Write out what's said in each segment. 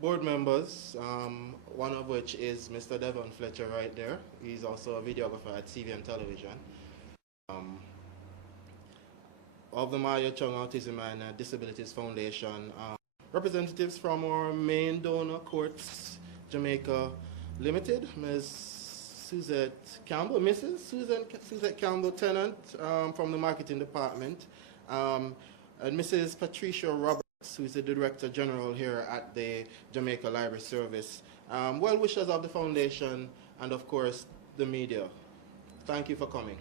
board members, one of which is Mr. Devon Fletcher right there. He's also a videographer at TV and television. Um, of the Maia, Chung, Autism and Disabilities Foundation, representatives from our main donor, Courts Jamaica Limited, Ms. Suzette Campbell, Mrs. Suzette Campbell, tenant from the marketing department, and Mrs. Patricia Roberts, who is the Director General here at the Jamaica Library Service, well-wishers of the foundation, and of course the media. Thank you for coming.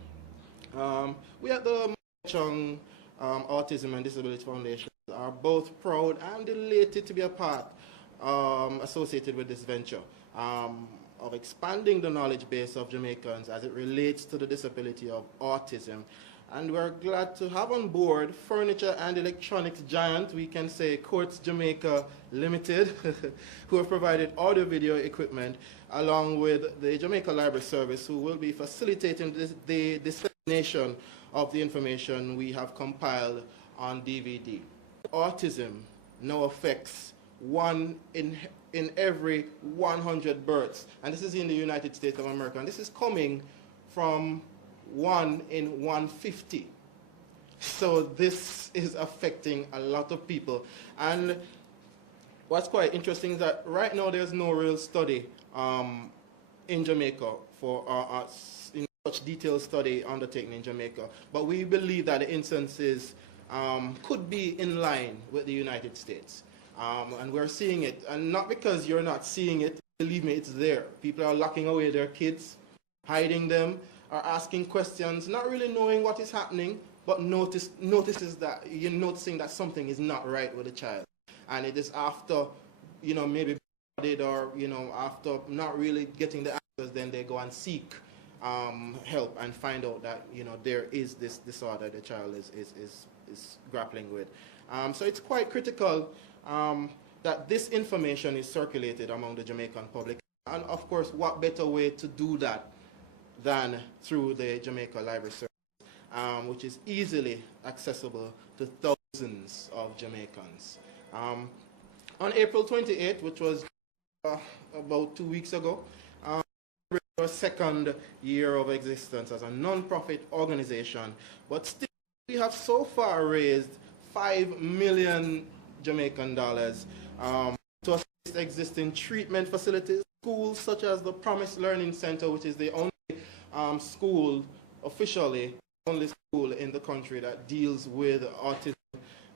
We at the Chung Autism and Disability Foundation are both proud and delighted to be a part associated with this venture of expanding the knowledge base of Jamaicans as it relates to the disability of autism. And we're glad to have on board furniture and electronics giant, we can say Courts Jamaica Limited, who have provided audio-video equipment, along with the Jamaica Library Service, who will be facilitating the dissemination of the information we have compiled on DVD. Autism now affects 1 in every 100 births, and this is in the United States of America, and this is coming from 1 in 150. So this is affecting a lot of people. And what's quite interesting is that right now there's no real study in Jamaica for in such detailed study undertaken in Jamaica. But we believe that the instances could be in line with the United States. And we're seeing it. And not because you're not seeing it, believe me, it's there. People are locking away their kids, hiding them, are asking questions, not really knowing what is happening, but noticing that something is not right with the child. And it is after, maybe or, after not really getting the answers, then they go and seek help and find out that, there is this disorder the child is grappling with. So it's quite critical that this information is circulated among the Jamaican public. And of course, what better way to do that than through the Jamaica Library Service, which is easily accessible to thousands of Jamaicans. On April 28th, which was about 2 weeks ago, our second year of existence as a non-profit organization, but still we have so far raised 5 million Jamaican dollars to assist existing treatment facilities, schools such as the Promise Learning Center, which is the only school, officially only school in the country that deals with autism,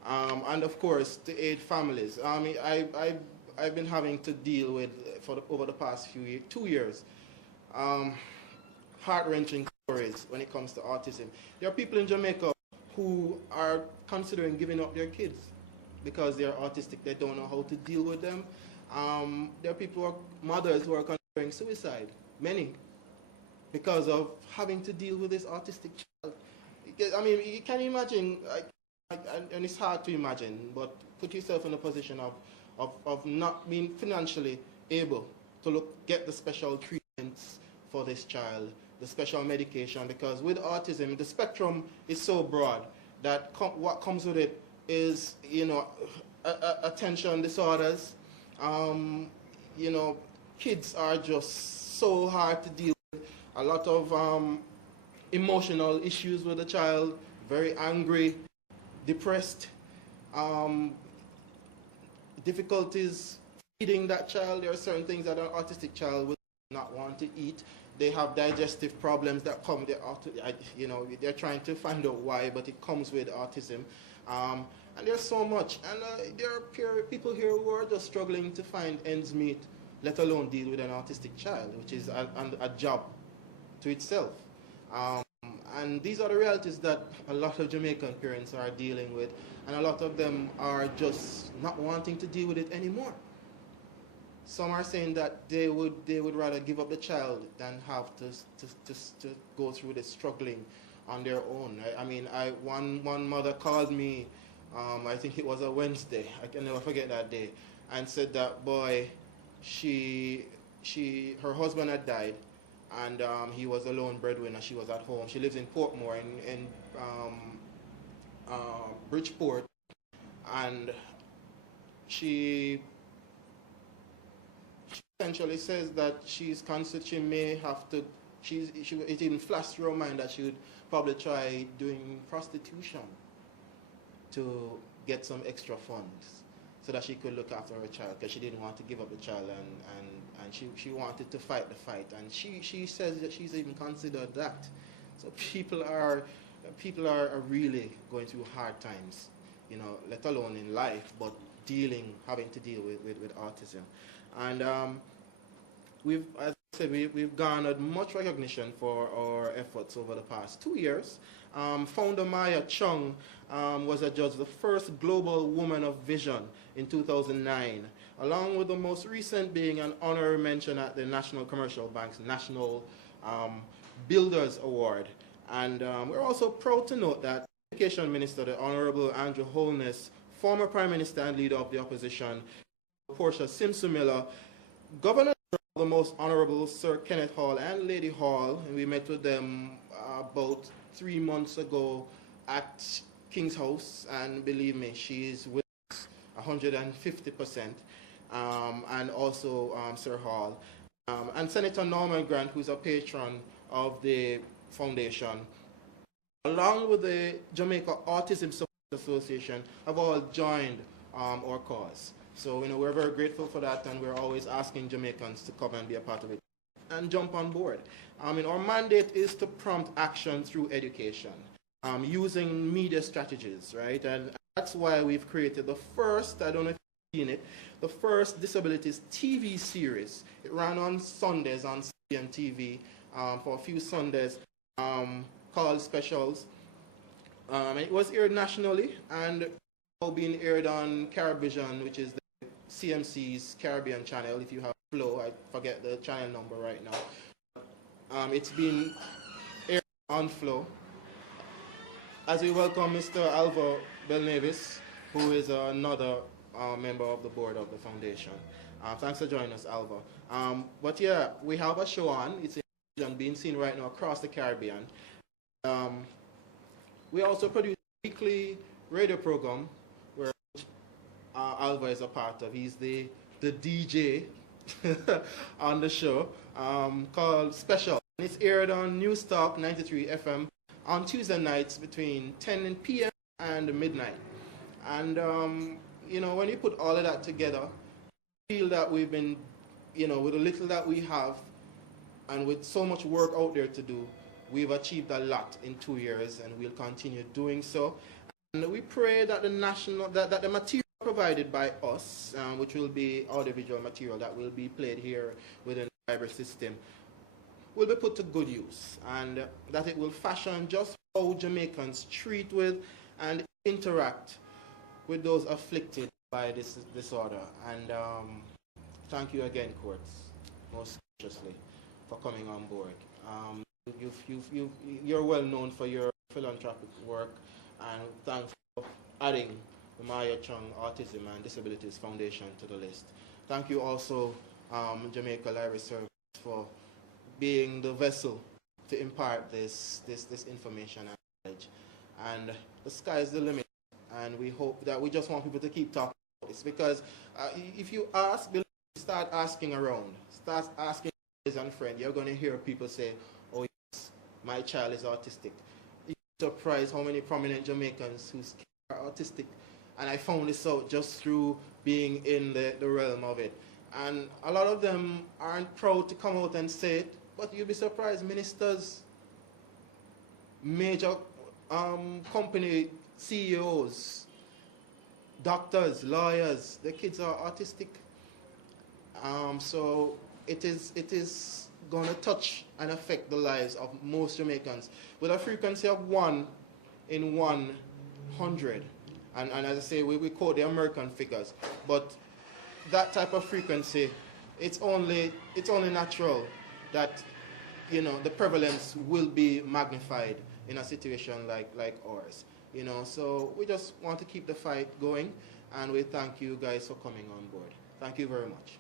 and of course to aid families. I've been having to deal with over the past 2 years, heart-wrenching stories when it comes to autism. There are people in Jamaica who are considering giving up their kids because they're autistic. They don't know how to deal with them. There are people, mothers who are considering suicide, many, because of having to deal with this autistic child. I mean, you can imagine, and it's hard to imagine, but put yourself in a position of not being financially able to get the special treatments for this child, the special medication, because with autism, the spectrum is so broad that what comes with it is, attention disorders. Kids are just so hard to deal with. A lot of emotional issues with the child, very angry, depressed, difficulties feeding that child. There are certain things that an autistic child will not want to eat. They have digestive problems that come, they're trying to find out why, but it comes with autism. And there's so much. And there are people here who are just struggling to find ends meet, let alone deal with an autistic child, which is a job to itself. And these are the realities that a lot of Jamaican parents are dealing with, and a lot of them are just not wanting to deal with it anymore. Some are saying that they would rather give up the child than have to go through the struggling on their own. I mean, one mother called me, I think it was a Wednesday, I can never forget that day, and said that, boy, her husband had died, and he was a lone breadwinner. She was at home. She lives in Portmore in Bridgeport, and she essentially says that she's considered, she may have to, it even flashed through her mind that she would probably try doing prostitution to get some extra funds so that she could look after her child, because she didn't want to give up the child, and she wanted to fight the fight, and she says that she's even considered that. So people are really going through hard times, you know, let alone in life, but having to deal with autism. And as I said, we've garnered much recognition for our efforts over the past 2 years. Founder Maia, Chung, was adjudged the first global woman of vision in 2009, along with the most recent being an honorary mention at the National Commercial Bank's National Builders Award. And we're also proud to note that Education Minister, the Honorable Andrew Holness, former Prime Minister and Leader of the Opposition, Portia Simsumila, Governor the Most Honorable Sir Kenneth Hall and Lady Hall, and we met with them about 3 months ago at King's House, and believe me, she is with us 150%, and also Sir Hall, and Senator Norman Grant, who's a patron of the foundation, along with the Jamaica Autism Support Association, have all joined our cause. So, you know, we're very grateful for that, and we're always asking Jamaicans to come and be a part of it and jump on board. Our mandate is to prompt action through education, using media strategies, right? And that's why we've created the first, I don't know if you've seen it, the first disabilities TV series. It ran on Sundays on CMTV for a few Sundays, called Specials. It was aired nationally and being aired on Carivision, which is the CMC's Caribbean channel. If you have Flow, I forget the channel number right now. It's been aired on Flow. As we welcome Mr. Alva Belnavis, who is another member of the board of the foundation. Thanks for joining us, Alva. But yeah, we have a show on. It's being seen right now across the Caribbean. We also produce a weekly radio program where Alva is a part of. He's the DJ on the show, called Special. It's aired on News Talk 93 FM on Tuesday nights between 10 p.m. and midnight. And you know, when you put all of that together, I feel that we've been, you know, with the little that we have and with so much work out there to do, we've achieved a lot in 2 years, and we'll continue doing so. And we pray that the material provided by us, which will be audiovisual material that will be played here within the library system, will be put to good use, and that it will fashion just how Jamaicans treat with and interact with those afflicted by this disorder. And thank you again, Courts, most graciously, for coming on board. You're well known for your philanthropic work, and thanks for adding the Maia Chung Autism and Disabilities Foundation to the list. Thank you also, Jamaica Library Service, for being the vessel to impart this information and knowledge. And the sky is the limit, and we hope that we just want people to keep talking about this, because if you start asking around, start asking and friends, you're going to hear people say, oh yes, my child is autistic. You're surprised how many prominent Jamaicans who are autistic. And I found this out just through being in the realm of it. And a lot of them aren't proud to come out and say it, but you'll be surprised, ministers, major company CEOs, doctors, lawyers, their kids are autistic. So it is going to touch and affect the lives of most Jamaicans with a frequency of 1 in 100. And as I say, we quote the American figures, but that type of frequency, it's only natural that, you know, the prevalence will be magnified in a situation like ours. You know, so we just want to keep the fight going, and we thank you guys for coming on board. Thank you very much.